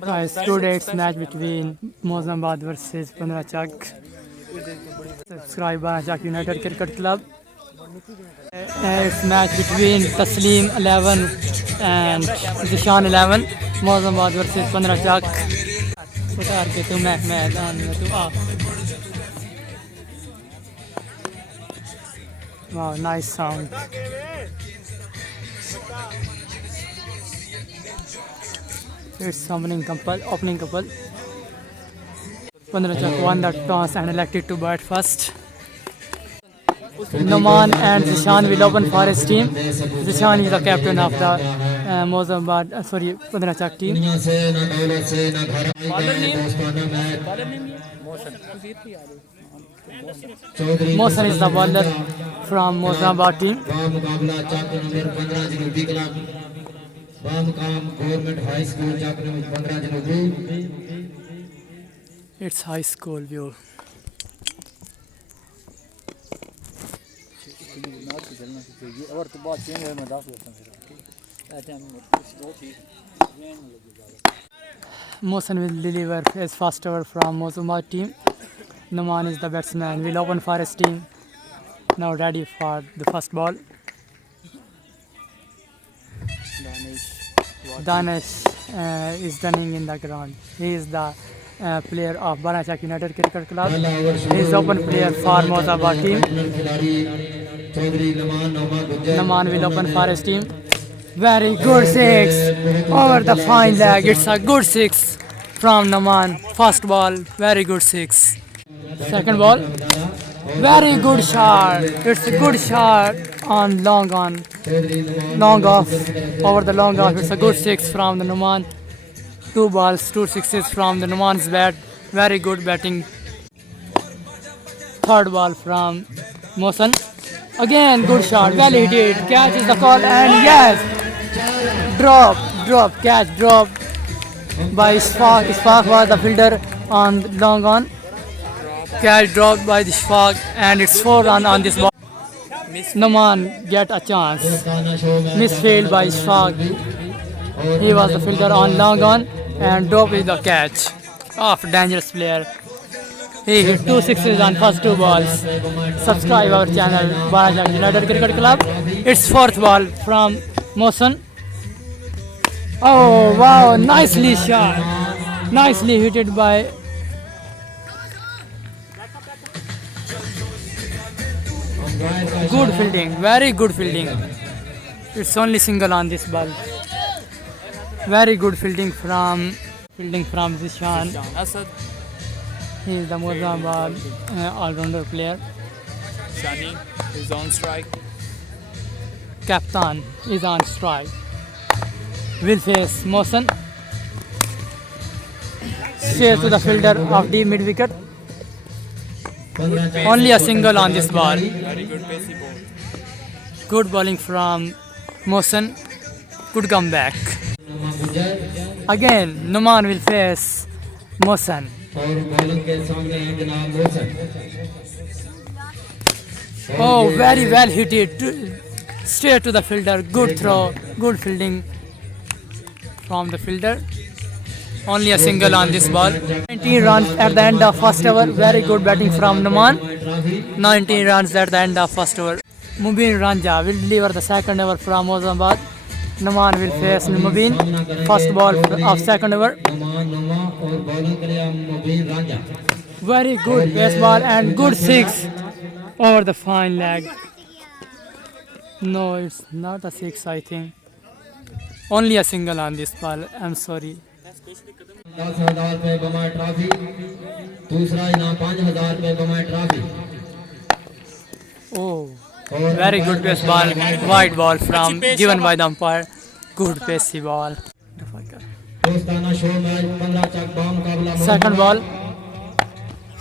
Guys, today it's match between Mozambique versus Panrachak. Subscribe Panrachak United Cricket Club. It's match between Taslim 11 and Zishan 11. Mozambique versus Panrachak. उतार के तुम मैदान में तू आ. Wow, nice sound. It's opening couple. Panrachak won the toss and elected to bat first. Noman and Zishan will open for his team. Zishan is the captain of the Panrachak team. Mohsen is the bowler from Mozambique team. It's high school view. Mohsen will deliver his first over from Mozambique team. Noman is the batsman. Will open for his team. Now ready for the first ball. Danish is running in the ground. He is the player of Panrachak United Cricket Club. He is open player for Mozambique team. Noman will open for his team. Very good six over the fine leg. It's a good six from Noman. First ball, very good six. Second ball, very good shot. It's a good shot on long off. Over the long off. It's a good six from the Noman. 2 balls, 2 sixes from the Noman's bat. Very good batting. Third ball from Mohsen. Again, good shot. Well hit. Catch is the call, and yes, drop. Catch drop by Ishfaq. Ishfaq was the fielder on long on. Catch dropped by Ishfaq, and it's 4 runs on this ball. Noman get a chance. Misfield by Ishfaq. He was the fielder on long on, and drop is the catch of dangerous player. He hit 2 sixes on first 2 balls. Subscribe our channel, Panrachak United Cricket Club. It's 4th ball from Mohsen. Oh wow, nicely shot. Nicely hit by good fielding, very good fielding. It's only single on this ball. Very good fielding from Zishan. He is the Mozambique all-rounder player. Shani is on strike. Captain is on strike. Will face Mohsen. Straight to the fielder of the mid-wicket. Only a single on this ball. Very good pacey ball. Good bowling from Mohsen. Good comeback. Again, Noman will face Mohsen. Oh, very well hit it. Straight to the fielder. Good throw. Good fielding from the fielder. Only a single on this ball. 19 runs at the end of first over. Very good batting from Noman. 19 runs at the end of first over. Mubin Ranja will deliver the second over from Mozambique. Noman will face Mubin. First ball of second over. Very good baseball and good six over the fine leg. No, it's not a six, I think. Only a single on this ball. I'm sorry. 10,000 रुपए बमा trophy. दूसरा इनाम 5,000 रुपए बमा trophy. Oh, very good baseball. Wide ball from given by the umpire. Good pacey ball. दोस्ताना show match Panrachak का मुकाबला. Second ball.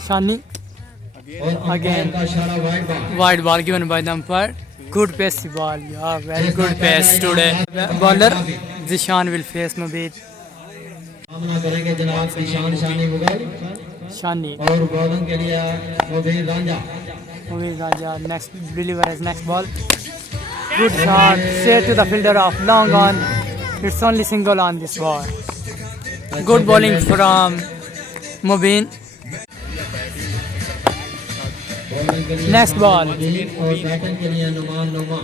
Shani. Again का इशारा Wide ball given by the umpire. Good pacey ball. Yeah, very good pace today. Bowler Zishan will face Mubin. सामना करेंगे जनाब ईशान शानी Mughal. Shani. और bowling के लिए मुबीन Ranjha. Mubin Raja next deliver his next ball. Good shot, straight to the fielder of long on. It's only single on this ball. Good bowling from Mubin. Bowling के लिए Next ball. मुबीन और batting के लिए नुमान नुमा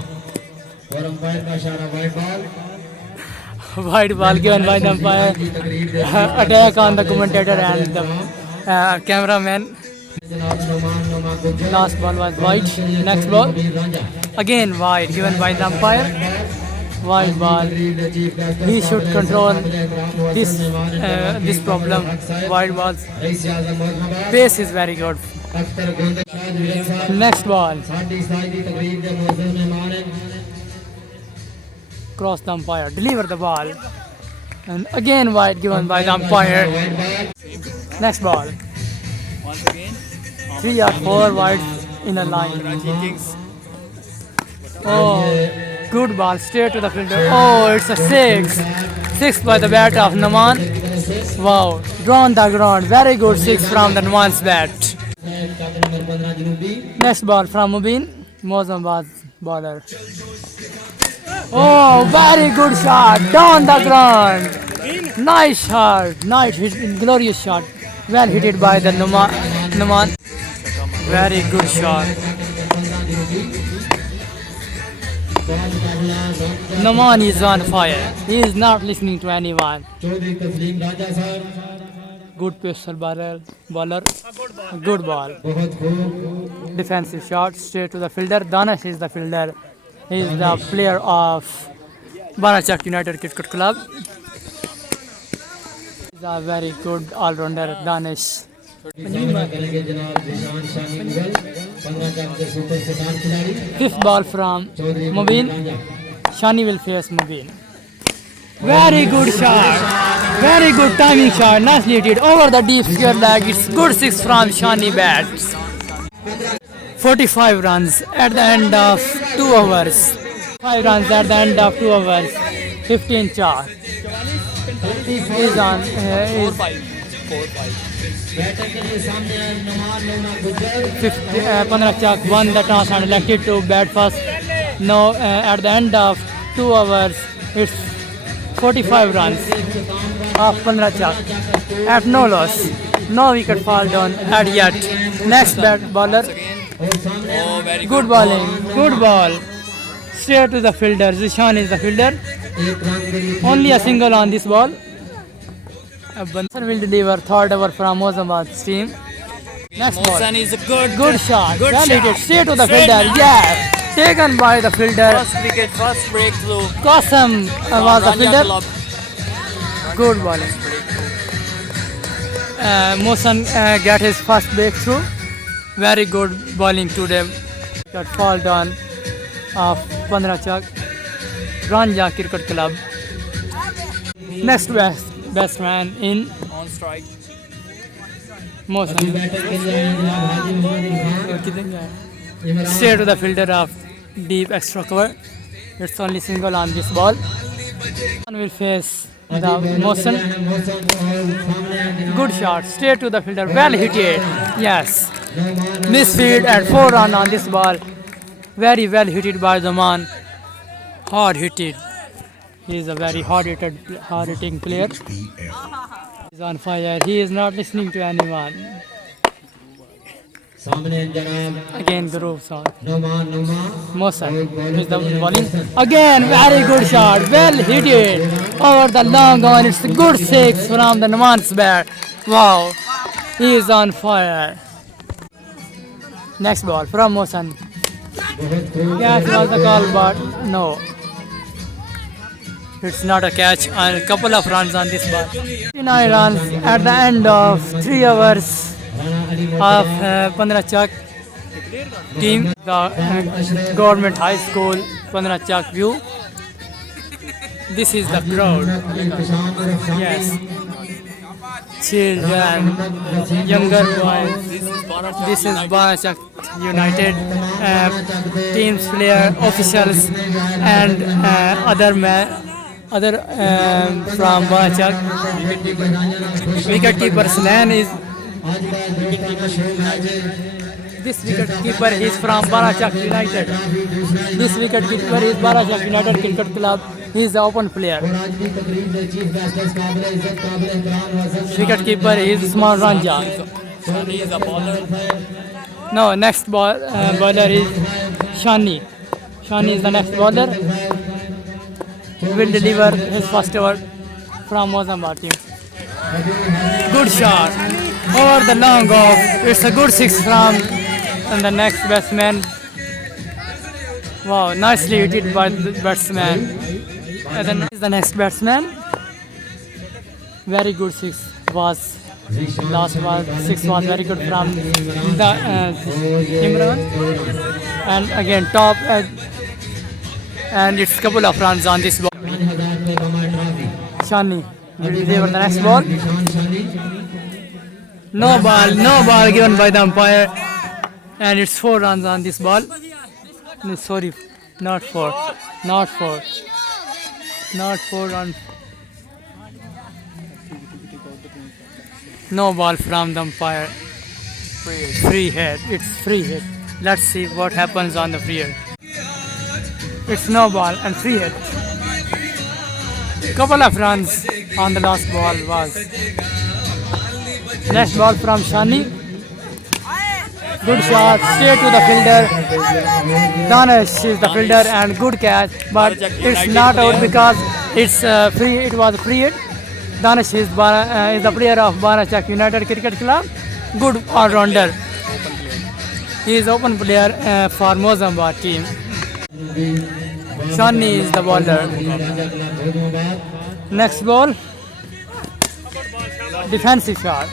और umpire का इशारा wide ball White ball given by the umpire. की तकरीर दे Attack on the commentator and the cameraman. जनाब नुमान नुमा गुजर Last ball was white. Next ball. Mubin Ranjha Again white given by the umpire. White ball. He should control this problem. White balls. Rais Azam Mohammad Pace is very good. Akhtar गोंद शाद विजय साहब Next ball. साडी साई दी तकरीर दे मौजूद मेहमान हैं Cross the umpire. Deliver the ball. And again white given by the umpire. Wide ball Next ball. Once again, 3 or 4 whites in a line. Karachi Kings. Oh, good ball straight to the fielder. Oh, it's a 6. 6 by the bat of Naman. Wow, drawn the ground. Very good 6 from the Naman's bat. Number 15 जनूबी Next ball from Mubin. Mozambaz bowler. Oh, very good shot. Down the ground. Nice shot. Nice hit. Glorious shot. Well hit by the Naman. Very good shot. Naman is on fire. He is not listening to anyone. Chaudhary तस्लीम राजा साहब Good pistol bowler. Good ball. बहुत खूब Defensive shot straight to the fielder. Danish is the fielder. He is the player of Banachak United Cricket Club. He is a very good all-rounder, Danish. सामना करेंगे जनाब निशान शानी मुगल 15 का के superstar खिलाड़ी Fifth ball from Chaudhary Mubin. Ranjha Shani will face Mubin. Very good shot. Very good timing shot. Nicely hit over the deep square leg. It's good 6 from Shani bats. 45 runs at the end of 2 hours. 5 runs at the end of 2 hours. 15 char. Is on. Is 4-5. Batting के लिए सामने है नुमान नुमा गुजर 15 chak won the toss and elected to bat first. Now at the end of 2 hours, it's 45 runs of 15 chak. At no loss, no wicket fall down at yet. Next bat bowler, और सामने Oh, very good balling, good ball. Straight to the fielder. Zishan is the fielder. एक run के लिए Only a single on this ball. Bunsen will deliver third over from Mozambik's team. Next ball. Mohsen is a good Shot. Good Well shot. hit it straight to the Straight fielder. down. Yes. Taken by the fielder. First wicket, first breakthrough. Qasem was the Rania fielder. Club. Good bowling. Mohsen got his first breakthrough. Very good bowling today. Got fall down of 15 chak. Ranja Cricket Club. Next batsman in On strike. Mohsen. Batting के लिए जनाब हाजी Mohammad Khan Imran Straight to the fielder of deep extra cover. It's only single on this ball. One will face the Mohsen. मौसम और सामने है जनाब Good shot. Straight to the fielder. Well hit it. Yes. Numan Misfield at 4 run on this ball. Very well hit it by the man. Hard hit it. He is a very hard-hitting player. He's on fire. He is not listening to anyone. सामने जनाब Again, Dhruv song. Numan नुमा Mohsen is the bowling. Again, very good shot. Well hit it over the long on. It's a good 6 from the Naman's bat. Wow. He is on fire. Next ball from Mohsen. बहुत खूब Catch was the call, but no. It's not a catch. And a couple of runs on this ball. 59 runs at the end of 3 hours Rana Ali of 15 chak team. The government high school 15 chak view. This is the crowd. इंतशाम और सामने Yes. Children, younger boys. This is Banachak United teams, player, officials, and other from Banachak. Wicket keeper Slan is. आज का दोस्त का शौक है जे this wicket keeper is from Barachak United. This wicket keeper is Barachak United Cricket Club. He is the open player. और आज की तकरीब में चीफ गेस्ट काबिल इज्जत काबिल एहतराम वाजिब Wicket keeper is Usman Ranja. Shani is a bowler. No, next bowler is Shani. Shani is the next bowler. Will deliver his first over from Mozambique team. Good shot over the long off. It's a good six from the next batsman. Wow, nicely hit by the batsman. And then is the next batsman. Very good six was last was six was very good from the Imran. And again top and it's couple of runs on this ball. 5000 पे बमा trophy Shani will deliver the next ball. निशान शानी No ball given by the umpire, and it's 4 runs on this ball. No, sorry, not four runs. No ball from the umpire. Free hit. It's free hit. Let's see what happens on the free hit. It's no ball and free hit. Couple of runs on the last ball was. Next ball from Shani. Good shot, straight to the fielder. Danish is the fielder and good catch, but it's not out because it's free. It was free hit. Danish is the player of Barachak United Cricket Club. Good all-rounder. He is open player for Mozambique team. Shani is the bowler. Next ball. Defensive shot.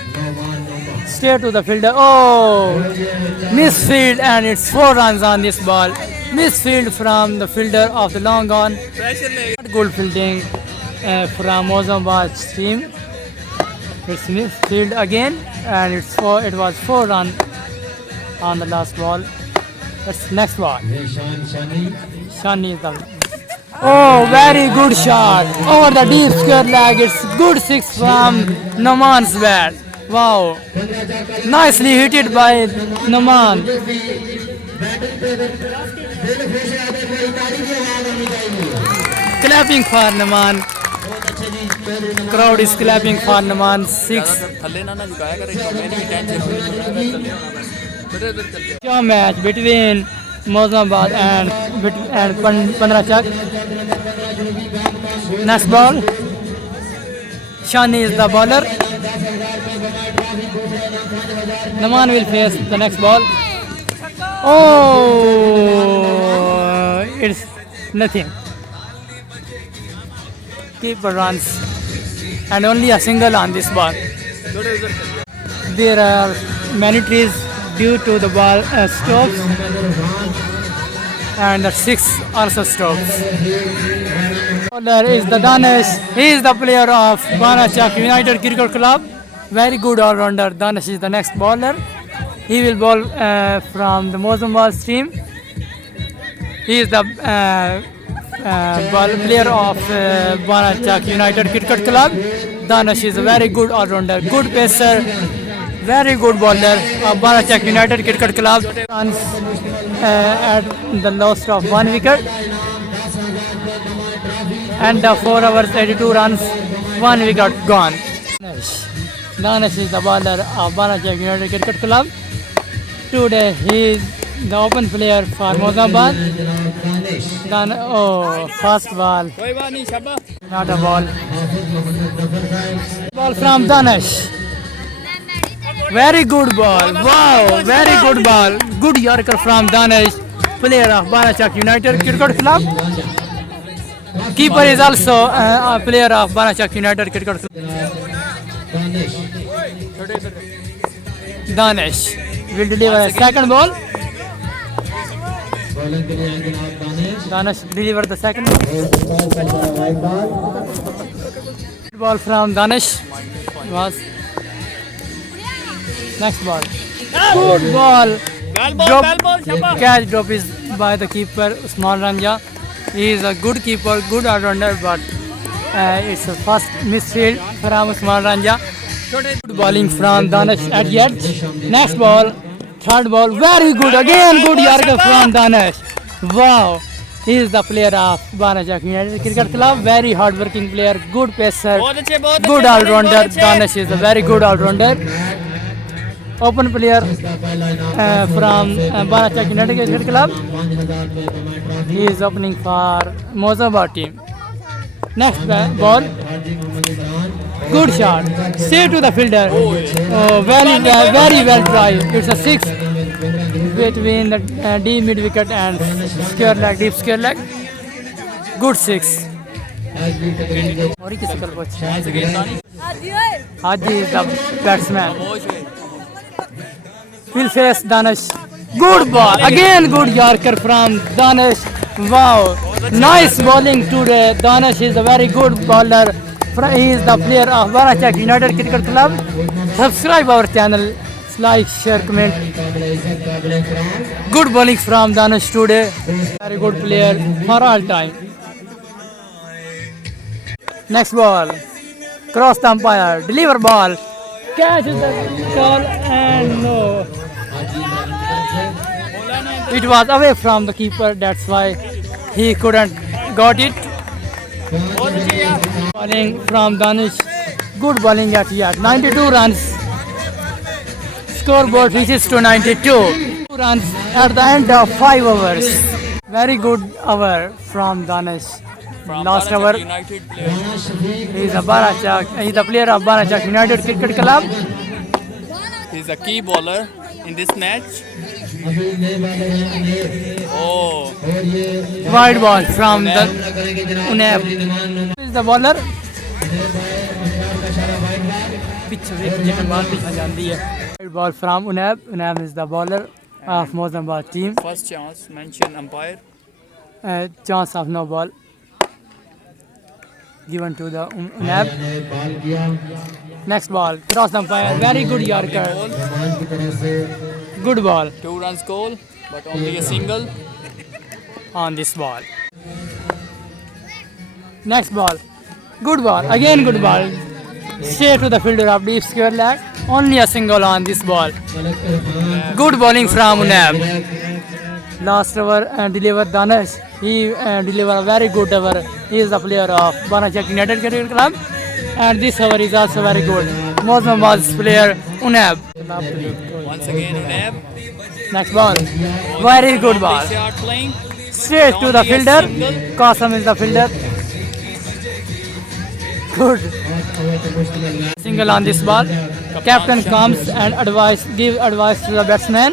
Straight to the fielder. Oh, misfield, and it's 4 runs on this ball. Misfield from the fielder of the long on. Good fielding from Mozambique team. It's misfield again, and it was 4 runs on the last ball. That's next ball. निशान शानी Shani is the. Oh, very good shot over the deep square leg. It's good six from Naman's bat. Wow, nicely hit it by Naman. Clapping for Naman. Crowd is clapping for Naman. 6. थल्ले ना झुकाया करे मैंने भी tension Match between Mozambique and Pandrachak. Next ball. Shani is the bowler. Naman will face the next ball. Oh, it's nothing. Keeper runs and only a single on this ball. There are many trees due to the ball stops, and the 6 also stops. Bowler is the Danish. He is the player of Barachak United Cricket Club. Very good all-rounder. Danish is the next bowler. He will bowl from the Mozambique team. He is the player of Barachak United Cricket Club. Danish is a very good all-rounder. Good pacer. Very good bowler of Barachak United Cricket Club. Runs at the loss of 1 wicket. And the 4 overs 82 runs, 1 wicket gone. Danish is the bowler of Barachak United Cricket Club. Today he is the open player for Mozambique. First ball, कोई बात नहीं शाबाश not a ball. Ball from Danish. Very good ball. Wow, very good ball. Good Yorker from Danish, player of Barachak United Cricket Club. Keeper is also a player of Barachak United Cricket Club. Danish will deliver a second ball. Bowling के लिए आएंगे जनाब Danish Danish deliver the second ball. Wide ball Ball from Danish was next ball. Good ball. Drop, catch drop is by the keeper Usman Ranja. He is a good keeper, good all-rounder, but it's a first misfield from Usman Ranja. Good bowling from Danish at the edge. Next ball, Third ball, very good. Again, good Yorker from Danish. Wow. He is the player of Banachak United Cricket Club. Very hard-working player, good pacer, बहुत अच्छे बहुत good all-rounder. Danish is a very good all-rounder. Open player from Banachak United Cricket Club. He is opening for Mozambique team. Next ball, good shot, straight to the fielder. Oh, very well tried. It's a six between the D mid wicket and square leg, deep square leg. Good six. और ही किसी कल पूछ Once again, Danish. Haji is the batsman. खामोश है. Will face Danish. Good ball. Again good Yorker from Danish. Wow. Nice bowling today. Danish is a very good bowler. He is the player of Banachak United Cricket Club. Subscribe our channel. Like, share, comment. Good bowling from Danish today. Very good player for all time. Next ball. Cross the umpire. Deliver ball. Catch the ball and no. It was away from the keeper. That's why he couldn't got it. Bowling from Danish. Good bowling at yard. 92 runs. Scoreboard reaches to 92. 2 runs at the end of 5 overs. Very good over from Danish. From Last Banachak over. United player. He is a Banachak. He is the player of Banachak United Cricket Club. He is a key bowler in this match. Oh, Wide ball from the Unab. Who is the bowler? पीछे wicket बाल पीछे जाती है. Wide ball from Unab. Unab is the bowler of Mozambique team. first chance. Mention umpire. Chance of no ball given to the Unab. Next ball, cross the umpire. Very good Yorker. Good ball 2 runs goal, but only a single. on this ball. Next ball, good ball. Again good ball. Straight to the fielder of deep square leg. Only a single on this ball. Good bowling from Unab. Last over delivered Danish. He delivered a very good over. He is the player of Banachak United Cricket Club. And this over is also very good. Mozambique's player Unab. Once again, Unab. Next ball. Very good ball. Shot playing. Straight to the fielder. Qasem is the fielder. Good. Single on this ball. Captain comes and give advice to the batsman.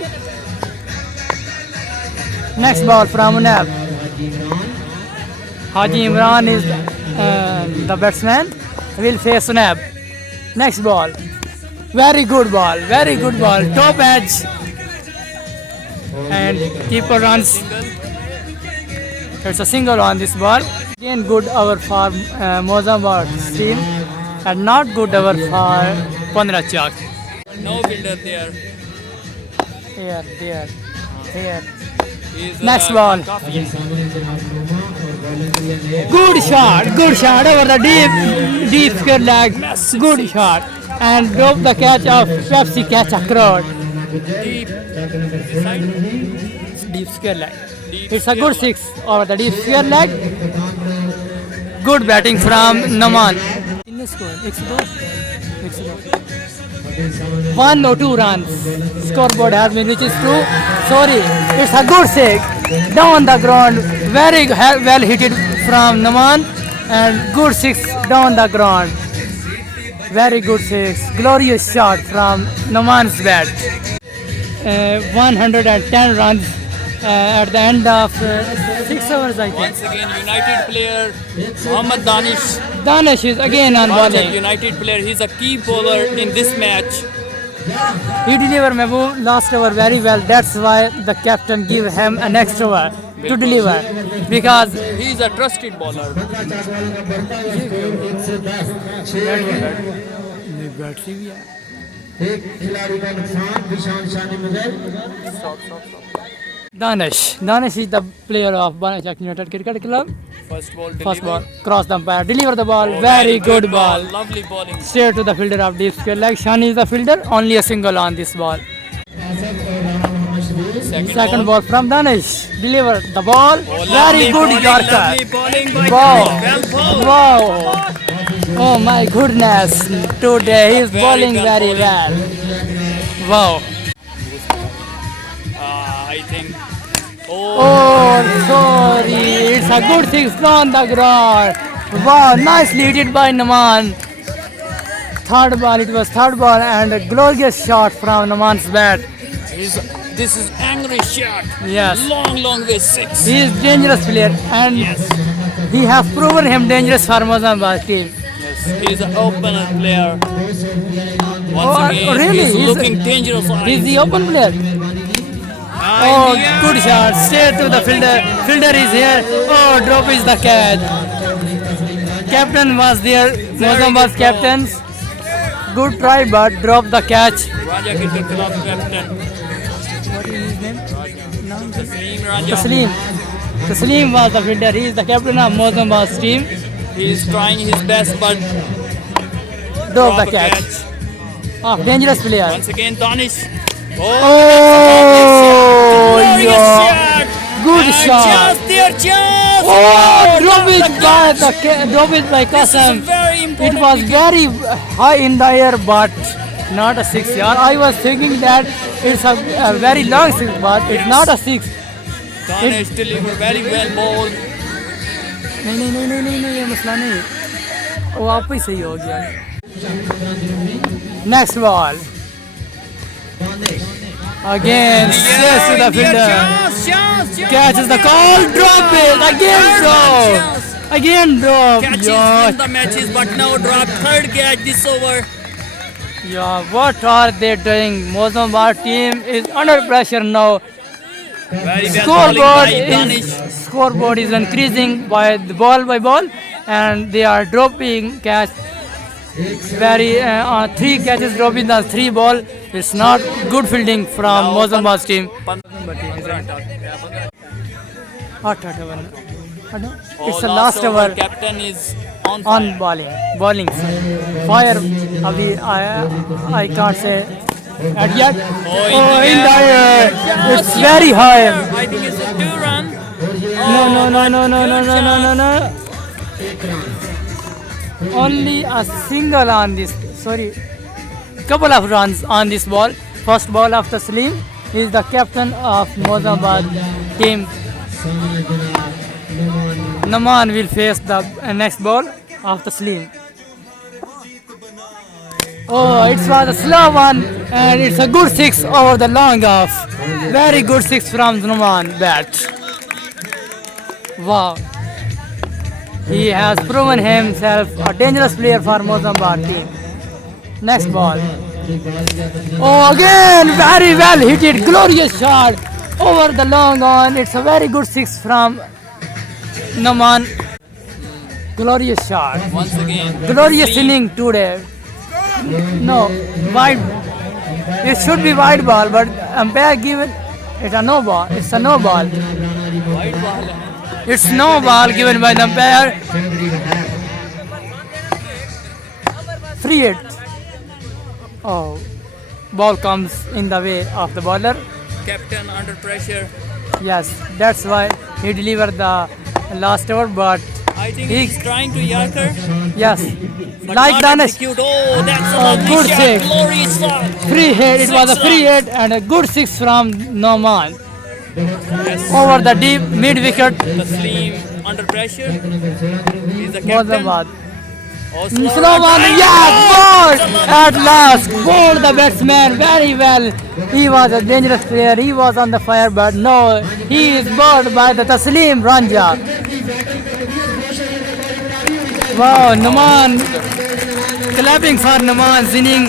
Next ball from Unab. Haji Imran is the batsman. Will face Unab. Next ball. Very good ball. Very good ball. Top edge. And keeper runs. It's a single on this ball. Again good over for Mozambique team. And not good over for Banachak. No fielder there. Here, there, here. He's, Next ball. Kafi. Good shot over the deep square leg. Good shot. And drop the catch of Pepsi catch across. Deep. Side. Deep square leg. Deep It's a good square six over the deep square leg. Good batting from Naman. 1 or 2 runs. Scoreboard has been reached to. Sorry, it's a good six. Down the ground. Very well hit from Naman. And good six down the ground. Very good six. Glorious shot from Naman's bat. 110 runs at the end of 6 overs, I think. Once again, United player Mohammad Danish. Danish is again on Banachak bowling. United player. He's a key bowler in this match. He delivered Mehboob last over very well. That's why the captain give him an extra over to deliver. Because He's a trusted bowler. Danish is the player of Banachak United Cricket Club. First ball First ball, delivered. cross the umpire, deliver the ball. Very good ball. Lovely bowling. Straight to the fielder of deep square leg. Shani is the fielder. Only a single on this ball. Second ball from Danish. Deliver the ball. Very good Yorker. Lovely bowling by Wow. Danish. Well bowled. Wow. Oh my goodness. Today he is Very bowling well very bowling. well. Wow. I think. Oh, sorry. It's a good six on the ground. Wow, nicely hit by Naman. Third ball, it was third ball and a glorious shot from Naman's bat. This is angry shot. Yes. Long way six. He is dangerous player and Yes. he has proven him dangerous for Mozambique team. Yes. He is an opener player. Once Oh, again, really? he's He's- looking dangerous. He's the open player. Oh, good shot. Straight to the fielder. Fielder is here. Oh, drop is the catch. Captain was there. Mozambique captains. Good try, but drop the catch. Raja Cricket Club captain. What is his name? Taslim Raja. Taslim. Taslim was the fielder. He is the captain of Mozambique team. He is trying his best, but Drop the a catch. Oh, dangerous player. Once again, Danish. Oh, Glorious yeah. shot. Good And shot. Just there, just. Oh, drop the it by the drop it by This is a Kasam. very It important was wicket. very high in the air, but not a 6 yard. I was thinking that it's a very long six, but it's not a six. Danish delivered very well ball. नहीं नहीं नहीं नहीं नहीं नहीं ये मसला नहीं वो आप ही सही हो गया next ball again straight to the fielder catches the call drop it again drop Catches yeah in the matches, but now drop third catch this over. yeah what are they doing Mozambique team is under pressure now Very well bowling by Danish. scoreboard is increasing by the ball by ball and they are dropping catch very 3 catches dropping the 3 ball it's not good fielding from Mozambique team it's the last over Captain is on on fire. bowling fire abhi I can't say at yet in the air it's very high I think it's a 2-run. no only a single on this sorry couple of runs on this ball first ball of the Taslim is the captain of Mozambique team Naman will face the next ball of the Taslim oh it was a slow one and it's a good six over the long off very good six from Naman bat wow he has proven himself a dangerous player for Mozambique team. Next ball. Oh, again, very well hit it. Glorious shot over the long on. It's a very good six from Naman. Glorious shot. Once again. Glorious inning today. No, wide. It should be wide ball, but umpire given it a no ball. It's a no ball. Wide ball. It's no ball given by the umpire. Free hit. Oh, ball comes in the way of the bowler. Captain under pressure. Yes, that's why he delivered the last over. But I think He- he's trying to Yorker. yes, But like not Danish, execute. Oh, that's a Oh, lovely good shot. save. Glorious shot. free hit. It was a 6 free runs. hit and a good six from Naman Yes. over the deep mid wicket. Taslim under pressure. He's the captain. Mozambique. Oh, Slow one, yes, ball at last. Bowled the batsman very well. He was a dangerous player. He was on the fire, but no, he is bowled by the Taslim Ranja. Wow, Naman clapping for Naman's inning.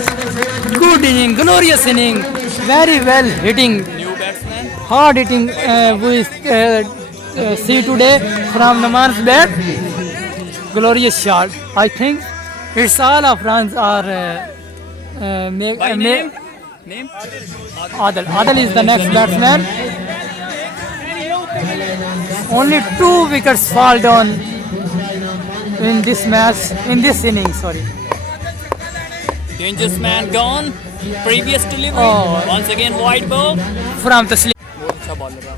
Good inning, glorious inning. Very well hitting, New batsman. hard hitting. We see today from Naman's bat. Glorious shot. I think it's all of runs are By name? Name? Adil. Adil is the next batsman. Only 2 wickets fall down in this match, in this inning. Sorry. Dangerous man gone. Previous delivery. Oh. Once again wide ball. From the sleep. अच्छा bowler है.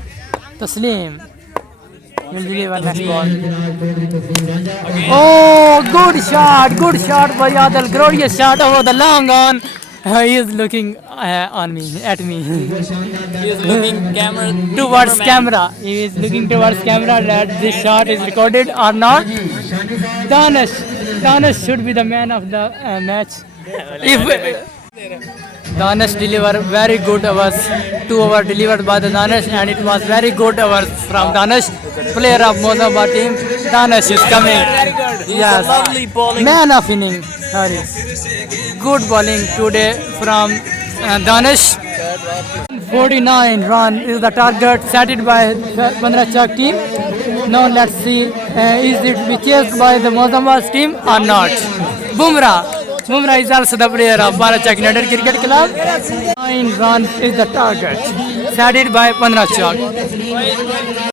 Taslim will deliver next ball. जनाब चौधरी तस्लीम Ranjha Oh, good shot by Adil. Glorious shot over the long on. He is looking on me, at me. He is looking camera Towards camera. He is looking towards camera that this shot is recorded or not. Danish should be the man of the match. If Danish deliver very good overs, 2 overs delivered by the Danish, and it was very good overs from Danish, player of Mozambique team. Danish is coming. Yes, lovely bowling. man of inning. Sorry, good bowling today from Danish. 49 run is the target set it by Bandarachak team. Now let's see, is it be chased by the Mozambique team or not? Bumrah is also the player of Bandarachak United Cricket Club. 9 runs is the target set it by Bandarachak.